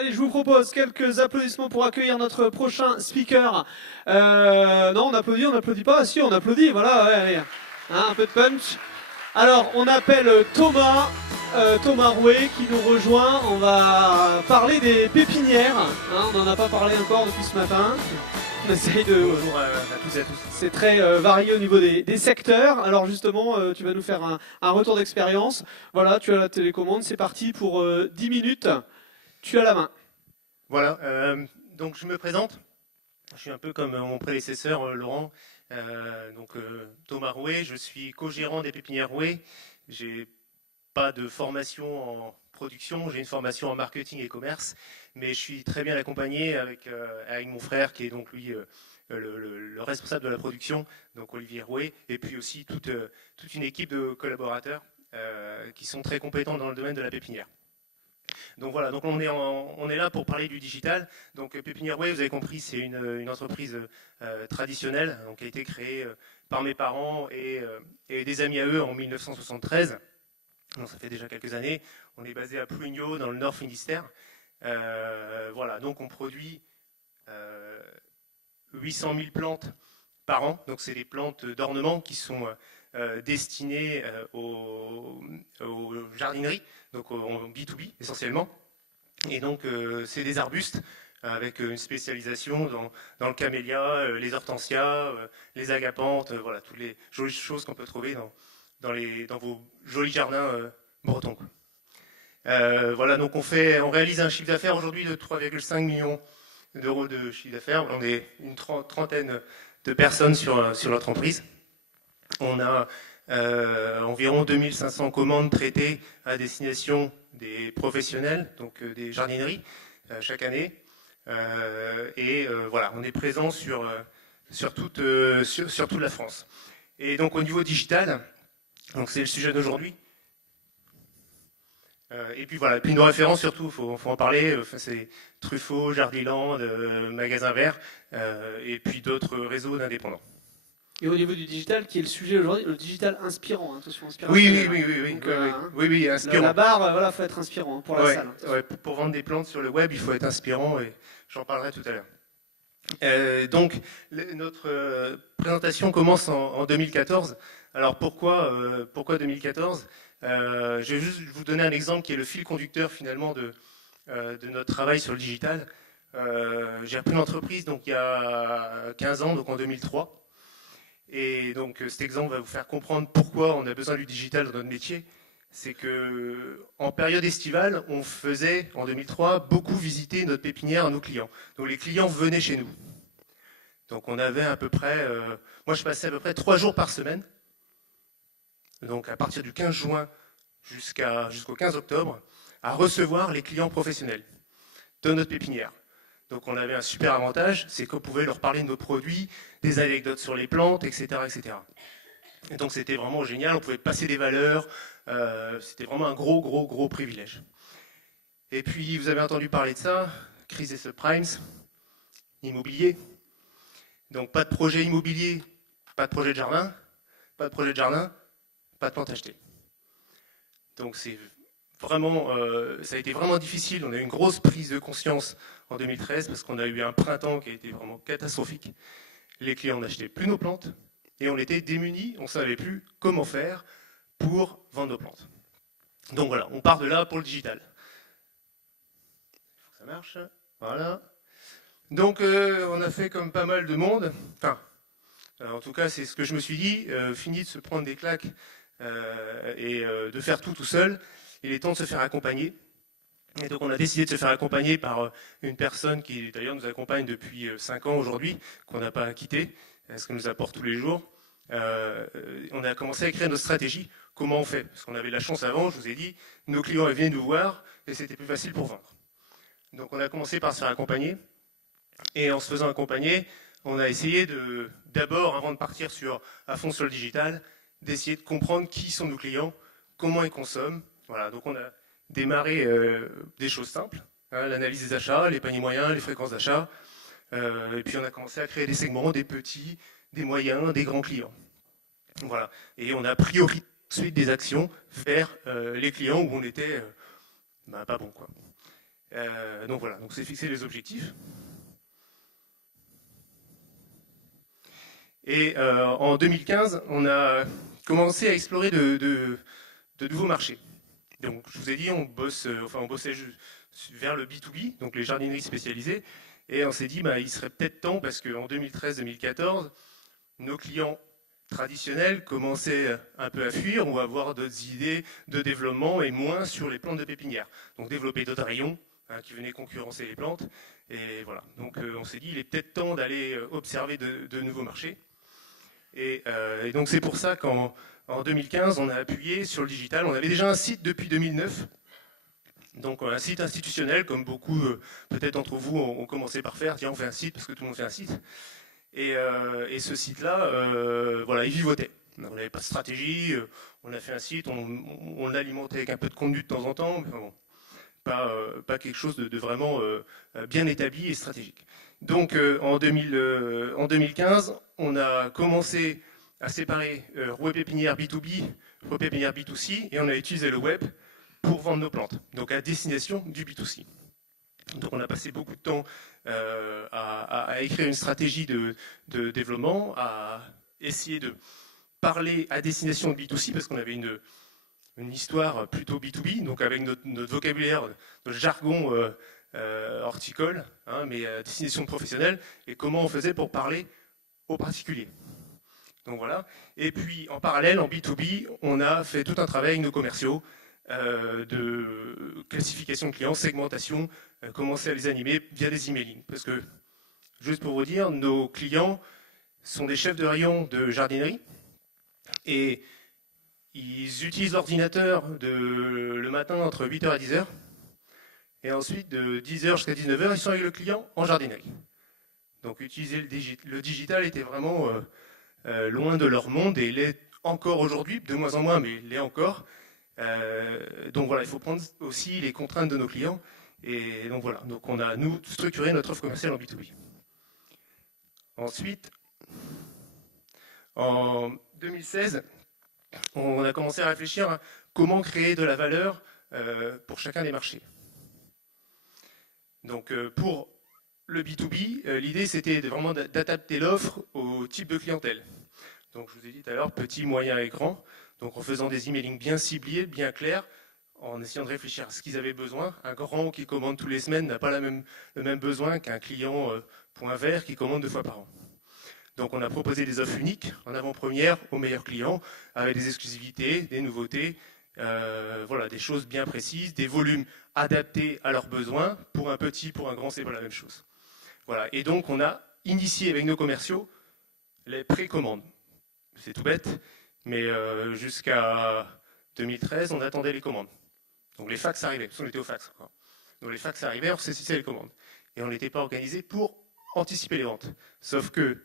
Allez, je vous propose quelques applaudissements pour accueillir notre prochain speaker. Non, on applaudit pas. Ah, si, on applaudit, voilà, ouais, allez. Hein, un peu de punch. Alors, on appelle Thomas, Thomas Rouet qui nous rejoint. On va parler des pépinières. Hein, on n'en a pas parlé encore depuis ce matin. On essaye de... Bonjour à tous et à tous. C'est très varié au niveau des secteurs. Alors justement, tu vas nous faire un retour d'expérience. Voilà, tu as la télécommande, c'est parti pour 10 minutes. Tu as la main. Voilà, donc je me présente. Je suis un peu comme mon prédécesseur Laurent. Thomas Rouet, je suis co-gérant des pépinières Rouet. J'ai pas de formation en production, j'ai une formation en marketing et commerce, mais je suis très bien accompagné avec mon frère qui est donc lui le responsable de la production, donc Olivier Rouet, et puis aussi toute une équipe de collaborateurs qui sont très compétents dans le domaine de la pépinière. Donc voilà, donc on est là pour parler du digital. Donc Pépinière Way, vous avez compris, c'est une entreprise traditionnelle, donc, qui a été créée par mes parents et des amis à eux en 1973. Donc ça fait déjà quelques années. On est basé à Plouigneau, dans le Nord Finistère. Voilà, donc on produit 800 000 plantes par an. Donc c'est des plantes d'ornement qui sont destinées aux jardineries, donc en B2B essentiellement. Et donc c'est des arbustes avec une spécialisation dans le camélia, les hortensias, les agapanthes, voilà, toutes les jolies choses qu'on peut trouver dans vos jolis jardins bretons. Voilà, donc on réalise un chiffre d'affaires aujourd'hui de 3,5 millions d'euros de chiffre d'affaires. On est une trentaine de personnes sur notre entreprise. On a environ 2500 commandes traitées à destination des professionnels, donc des jardineries, chaque année. Voilà, on est présent sur toute la France. Et donc au niveau digital, donc c'est le sujet d'aujourd'hui. Et puis voilà, et puis nos références surtout, faut en parler, c'est Truffaut, Jardiland, Magasin Vert, et puis d'autres réseaux d'indépendants. Et au niveau du digital, qui est le sujet aujourd'hui, le digital inspirant, hein, attention, inspirant. Oui, inspirant. La barre, voilà, faut être inspirant hein, pour la salle. Ouais, pour vendre des plantes sur le web, il faut être inspirant et j'en parlerai tout à l'heure. Donc, notre présentation commence en 2014. Alors pourquoi 2014 Je vais juste vous donner un exemple qui est le fil conducteur finalement de notre travail sur le digital. J'ai repris l'entreprise donc il y a 15 ans, donc en 2003. Et donc cet exemple va vous faire comprendre pourquoi on a besoin du digital dans notre métier. C'est que en période estivale, on faisait en 2003 beaucoup visiter notre pépinière à nos clients. Donc les clients venaient chez nous. Donc on avait à peu près, moi je passais à peu près 3 jours par semaine. Donc à partir du 15 juin jusqu'au 15 octobre, à recevoir les clients professionnels de notre pépinière. Donc on avait un super avantage, c'est qu'on pouvait leur parler de nos produits, des anecdotes sur les plantes, etc. etc. Et donc c'était vraiment génial, on pouvait passer des valeurs, c'était vraiment un gros privilège. Et puis vous avez entendu parler de ça, crise des subprimes, immobilier. Donc pas de projet immobilier, pas de projet de jardin, pas de projet de jardin, pas de plantes achetées. Donc c'est vraiment, ça a été vraiment difficile. On a eu une grosse prise de conscience en 2013 parce qu'on a eu un printemps qui a été vraiment catastrophique. Les clients n'achetaient plus nos plantes et on était démunis, on ne savait plus comment faire pour vendre nos plantes. Donc voilà, on part de là pour le digital. Il faut que ça marche. Voilà. Donc on a fait comme pas mal de monde. Enfin, en tout cas, c'est ce que je me suis dit. Fini de se prendre des claques et de faire tout seul. Il est temps de se faire accompagner. Et donc on a décidé de se faire accompagner par une personne qui d'ailleurs nous accompagne depuis 5 ans aujourd'hui, qu'on n'a pas quitté, ce qu'elle nous apporte tous les jours. On a commencé à écrire notre stratégie, comment on fait. Parce qu'on avait la chance avant, je vous ai dit, nos clients venaient nous voir et c'était plus facile pour vendre. Donc on a commencé par se faire accompagner. Et en se faisant accompagner, on a essayé d'abord, avant de partir à fond sur le digital, d'essayer de comprendre qui sont nos clients, comment ils consomment. Voilà, donc on a démarré des choses simples, hein, l'analyse des achats, les paniers moyens, les fréquences d'achat, et puis on a commencé à créer des segments, des petits, des moyens, des grands clients. Voilà, et on a priorisé ensuite des actions vers les clients où on était pas bon, quoi. Donc voilà, donc c'est fixer les objectifs. Et en 2015, on a commencé à explorer de nouveaux marchés. Donc je vous ai dit, on bossait vers le B2B, donc les jardineries spécialisées, et on s'est dit, il serait peut-être temps, parce qu'en 2013-2014, nos clients traditionnels commençaient un peu à fuir, on va avoir d'autres idées de développement et moins sur les plantes de pépinière. Donc développer d'autres rayons qui venaient concurrencer les plantes. Et voilà. Donc on s'est dit, il est peut-être temps d'aller observer de nouveaux marchés. Et donc c'est pour ça qu'en 2015, on a appuyé sur le digital. On avait déjà un site depuis 2009. Donc un site institutionnel, comme beaucoup, peut-être d'entre vous, ont commencé par faire. Tiens, on fait un site parce que tout le monde fait un site. Et ce site-là, voilà, il vivotait. On n'avait pas de stratégie, on a fait un site, on l'alimentait avec un peu de contenu de temps en temps, mais bon, pas quelque chose de vraiment bien établi et stratégique. Donc en 2015, on a commencé à séparer rouet pépinière B2B, rouet pépinière B2C, et on a utilisé le web pour vendre nos plantes, donc à destination du B2C. Donc on a passé beaucoup de temps à écrire une stratégie de développement, à essayer de parler à destination de B2C, parce qu'on avait une histoire plutôt B2B, donc avec notre vocabulaire, notre jargon horticole, mais à destination de professionnels, et comment on faisait pour parler aux particuliers. Donc voilà. Et puis en parallèle, en B2B, on a fait tout un travail avec nos commerciaux, de classification de clients, segmentation, commencer à les animer via des emailing. Parce que, juste pour vous dire, nos clients sont des chefs de rayon de jardinerie et ils utilisent l'ordinateur le matin entre 8h et 10h et ensuite de 10h jusqu'à 19h, ils sont avec le client en jardinerie. Donc utiliser le digital était vraiment loin de leur monde et il est encore aujourd'hui, de moins en moins, mais il l'est encore. Donc voilà, il faut prendre aussi les contraintes de nos clients. Et donc voilà, donc on a, nous, structuré notre offre commerciale en B2B. Ensuite, en 2016, on a commencé à réfléchir à comment créer de la valeur pour chacun des marchés. Donc pour le B2B, l'idée c'était vraiment d'adapter l'offre au type de clientèle. Donc je vous ai dit tout à l'heure, petit, moyen et grand. Donc en faisant des emailing bien ciblés, bien clairs, en essayant de réfléchir à ce qu'ils avaient besoin. Un grand qui commande tous les semaines n'a pas le même besoin qu'un client point vert qui commande 2 fois par an. Donc on a proposé des offres uniques en avant-première aux meilleurs clients, avec des exclusivités, des nouveautés, voilà, des choses bien précises, des volumes adaptés à leurs besoins. Pour un petit, pour un grand, c'est pas la même chose. Voilà. Et donc on a initié avec nos commerciaux les précommandes. C'est tout bête, mais jusqu'à 2013, on attendait les commandes. Donc les fax arrivaient, parce qu'on était au fax encore. Donc les fax arrivaient, on saisissait les commandes. Et on n'était pas organisé pour anticiper les ventes. Sauf que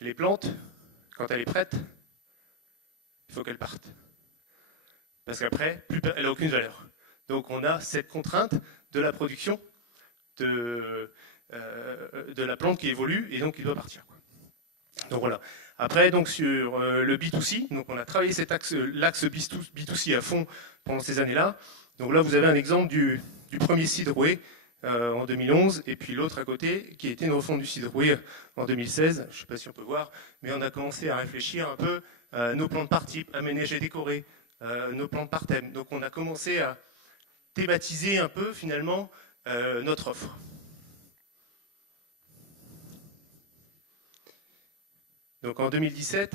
les plantes, quand elle est prête, il faut qu'elle parte. Parce qu'après, elle n'a aucune valeur. Donc on a cette contrainte de la production de la plante qui évolue et donc qui doit partir. Donc voilà. Après, donc sur le B2C, donc on a travaillé l'axe B2C à fond pendant ces années-là. Donc là, vous avez un exemple du premier site roué en 2011, et puis l'autre à côté, qui était une refonte du site roué en 2016. Je ne sais pas si on peut voir, mais on a commencé à réfléchir un peu nos plantes par type, aménagées, décorées, nos plantes par thème. Donc on a commencé à thématiser un peu, finalement, notre offre. Donc en 2017,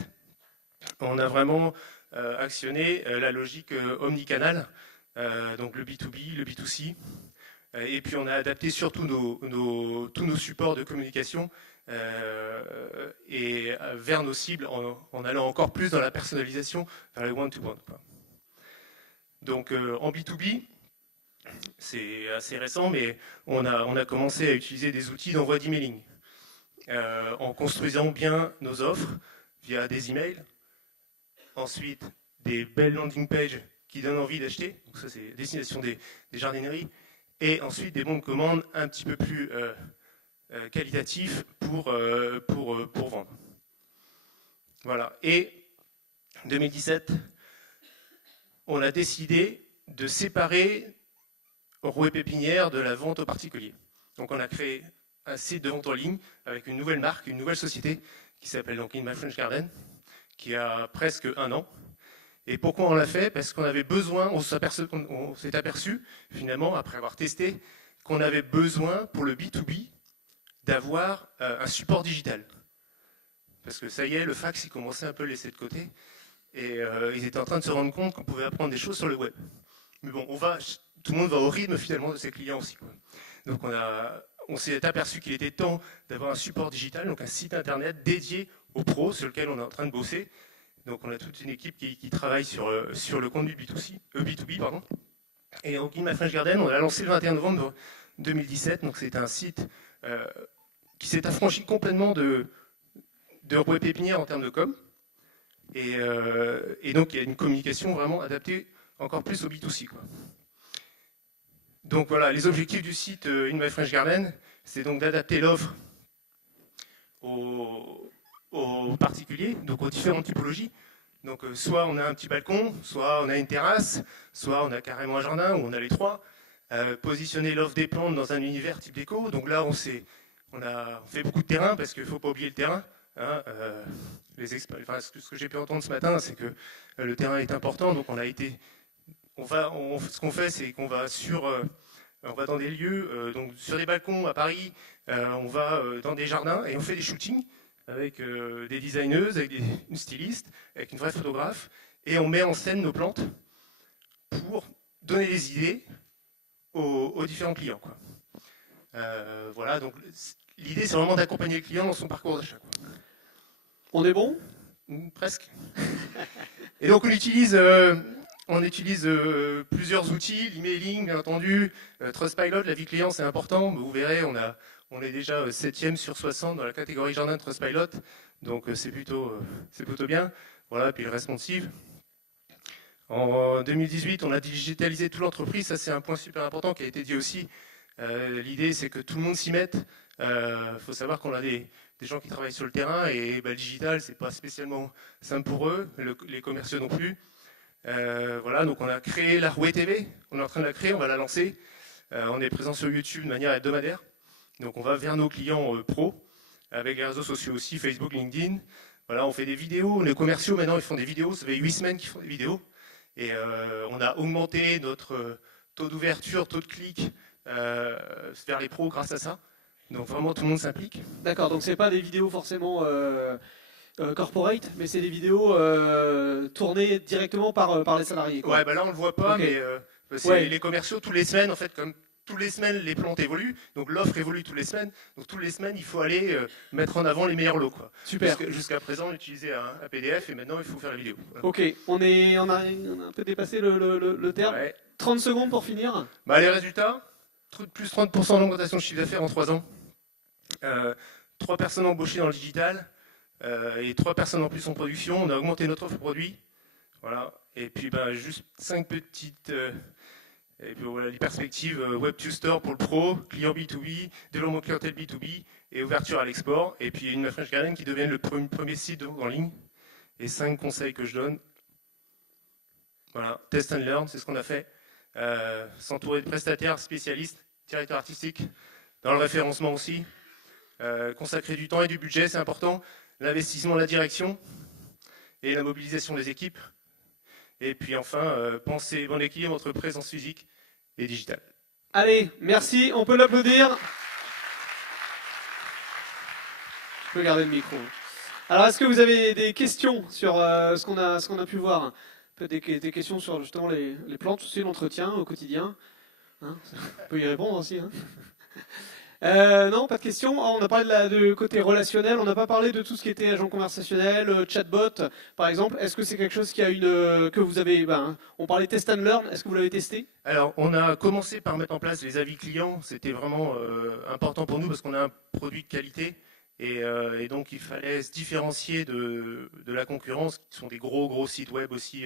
on a vraiment actionné la logique omnicanal, donc le B2B, le B2C, et puis on a adapté surtout tous nos supports de communication et vers nos cibles en allant encore plus dans la personnalisation, vers le one-to-one. Donc en B2B, c'est assez récent, mais on a commencé à utiliser des outils d'envoi d'emailing. En construisant bien nos offres via des emails, ensuite des belles landing pages qui donnent envie d'acheter, donc ça c'est destination des jardineries, et ensuite des bons de commande un petit peu plus qualitatifs pour vendre. Voilà, et 2017, on a décidé de séparer rouée pépinière de la vente aux particuliers. Donc on a créé un site de vente en ligne avec une nouvelle marque, une nouvelle société qui s'appelle donc In My French Garden, qui a presque 1 an. Et pourquoi on l'a fait? Parce qu'on avait besoin, on s'est aperçu finalement, après avoir testé, qu'on avait besoin pour le B2B d'avoir un support digital. Parce que ça y est, le fax, il commençait un peu à le laisser de côté. Et ils étaient en train de se rendre compte qu'on pouvait apprendre des choses sur le web. Mais bon, tout le monde va au rythme finalement de ses clients aussi, quoi. Donc on s'est aperçu qu'il était temps d'avoir un support digital, donc un site internet dédié aux pros sur lequel on est en train de bosser. Donc on a toute une équipe qui travaille sur le compte du B2B, pardon. Et donc In My French Garden, on l'a lancé le 21 novembre 2017. Donc c'est un site qui s'est affranchi complètement de rouée pépinière en termes de com. Et donc il y a une communication vraiment adaptée encore plus au B2C, quoi. Donc voilà, les objectifs du site In My French Garden, c'est donc d'adapter l'offre aux particuliers, donc aux différentes typologies. Donc soit on a un petit balcon, soit on a une terrasse, soit on a carrément un jardin, ou on a les trois. Positionner l'offre des plantes dans un univers type déco. Donc là, on fait beaucoup de terrain, parce qu'il ne faut pas oublier le terrain. Hein, ce que j'ai pu entendre ce matin, c'est que le terrain est important. Donc ce qu'on fait, c'est qu'on va on va dans des lieux, donc sur des balcons à Paris, on va dans des jardins et on fait des shootings avec des designeuses, avec une styliste, avec une vraie photographe, et on met en scène nos plantes pour donner des idées aux différents clients, quoi. Voilà, donc l'idée c'est vraiment d'accompagner le client dans son parcours d'achat, quoi. On est bon? Presque. Et donc on utilise plusieurs outils, l'emailing bien entendu, Trustpilot, la vie client c'est important, vous verrez on est déjà 7e sur 60 dans la catégorie jardin de Trustpilot, donc c'est plutôt bien. Voilà, puis le responsive. En 2018, on a digitalisé toute l'entreprise, ça c'est un point super important qui a été dit aussi. L'idée c'est que tout le monde s'y mette. Faut savoir qu'on a des gens qui travaillent sur le terrain et le digital c'est pas spécialement simple pour eux, les commerciaux non plus. Voilà, donc on a créé la Rouée TV, on est en train de la créer, on va la lancer. On est présent sur YouTube de manière hebdomadaire. Donc on va vers nos clients pros, avec les réseaux sociaux aussi, Facebook, LinkedIn. Voilà, on fait des vidéos, les commerciaux maintenant ils font des vidéos, ça fait 8 semaines qu'ils font des vidéos. Et on a augmenté notre taux d'ouverture, taux de clic vers les pros grâce à ça. Donc vraiment tout le monde s'implique. D'accord, donc c'est pas des vidéos forcément corporate, mais c'est des vidéos tournées directement par les salariés, quoi. Ouais, bah là on le voit pas, Okay. mais c'est les commerciaux tous les semaines en fait, comme tous les semaines les plantes évoluent, donc l'offre évolue tous les semaines, donc toutes les semaines il faut aller mettre en avant les meilleurs lots, quoi. Super. Jusqu'à présent on utilisait un PDF et maintenant il faut faire la vidéo. Voilà. Ok, on a un peu dépassé le terme. Ouais. 30 secondes pour finir. Bah, les résultats, plus 30% d'augmentation de chiffre d'affaires en 3 ans. 3 personnes embauchées dans le digital et 3 personnes en plus en production. On a augmenté notre offre de produits. Voilà. Et puis juste 5 petites... et puis voilà, les perspectives Web2Store pour le pro, client B2B, développement clientèle B2B et ouverture à l'export. Et puis une French Garden qui devient le premier site de vente en ligne. Et 5 conseils que je donne. Voilà, test and learn, c'est ce qu'on a fait. S'entourer de prestataires spécialistes, directeurs artistiques, dans le référencement aussi. Consacrer du temps et du budget, c'est important. L'investissement, la direction et la mobilisation des équipes. Et puis enfin, penser bon équilibre entre présence physique et digitale. Allez, merci, on peut l'applaudir. Je peux garder le micro. Alors, est-ce que vous avez des questions sur ce qu'on a pu voir? Des questions sur justement les plantes, aussi l'entretien au quotidien. Hein, on peut y répondre aussi. Hein. Non, pas de questions. On a parlé de côté relationnel, on n'a pas parlé de tout ce qui était agent conversationnel, chatbot, par exemple. Est-ce que c'est quelque chose que vous avez... on parlait test and learn, est-ce que vous l'avez testé? Alors, on a commencé par mettre en place les avis clients. C'était vraiment important pour nous parce qu'on a un produit de qualité. Et donc, il fallait se différencier de la concurrence, qui sont des gros sites web aussi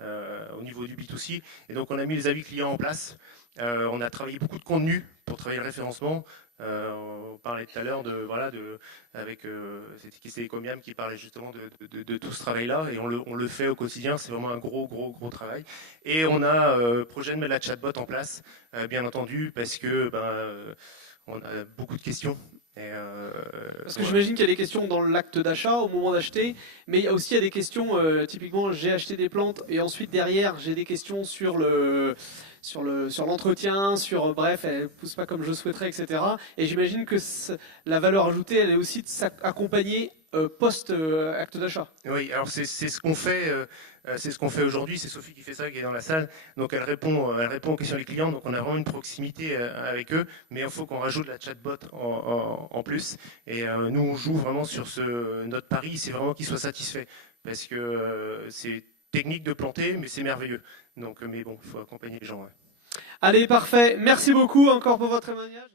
au niveau du B2C. Et donc, on a mis les avis clients en place. On a travaillé beaucoup de contenu pour travailler le référencement. On parlait tout à l'heure avec c'était Comiam qui parlait justement de tout ce travail-là, et on le fait au quotidien. C'est vraiment un gros travail. Et on a projet de mettre la chatbot en place, bien entendu, parce que on a beaucoup de questions. Parce que j'imagine qu'il y a des questions dans l'acte d'achat, au moment d'acheter, mais il y a aussi des questions, typiquement j'ai acheté des plantes et ensuite derrière j'ai des questions sur l'entretien, bref, elles ne poussent pas comme je souhaiterais, etc. Et j'imagine que la valeur ajoutée, elle est aussi de s'accompagner post-acte d'achat. Oui, alors c'est ce qu'on fait. C'est ce qu'on fait aujourd'hui, c'est Sophie qui fait ça, qui est dans la salle. Donc elle répond aux questions des clients, donc on a vraiment une proximité avec eux, mais il faut qu'on rajoute la chatbot en plus. Et nous, on joue vraiment sur notre pari, c'est vraiment qu'ils soient satisfaits, parce que c'est technique de planter, mais c'est merveilleux. Donc, mais bon, il faut accompagner les gens. Ouais. Allez, parfait. Merci beaucoup encore pour votre témoignage.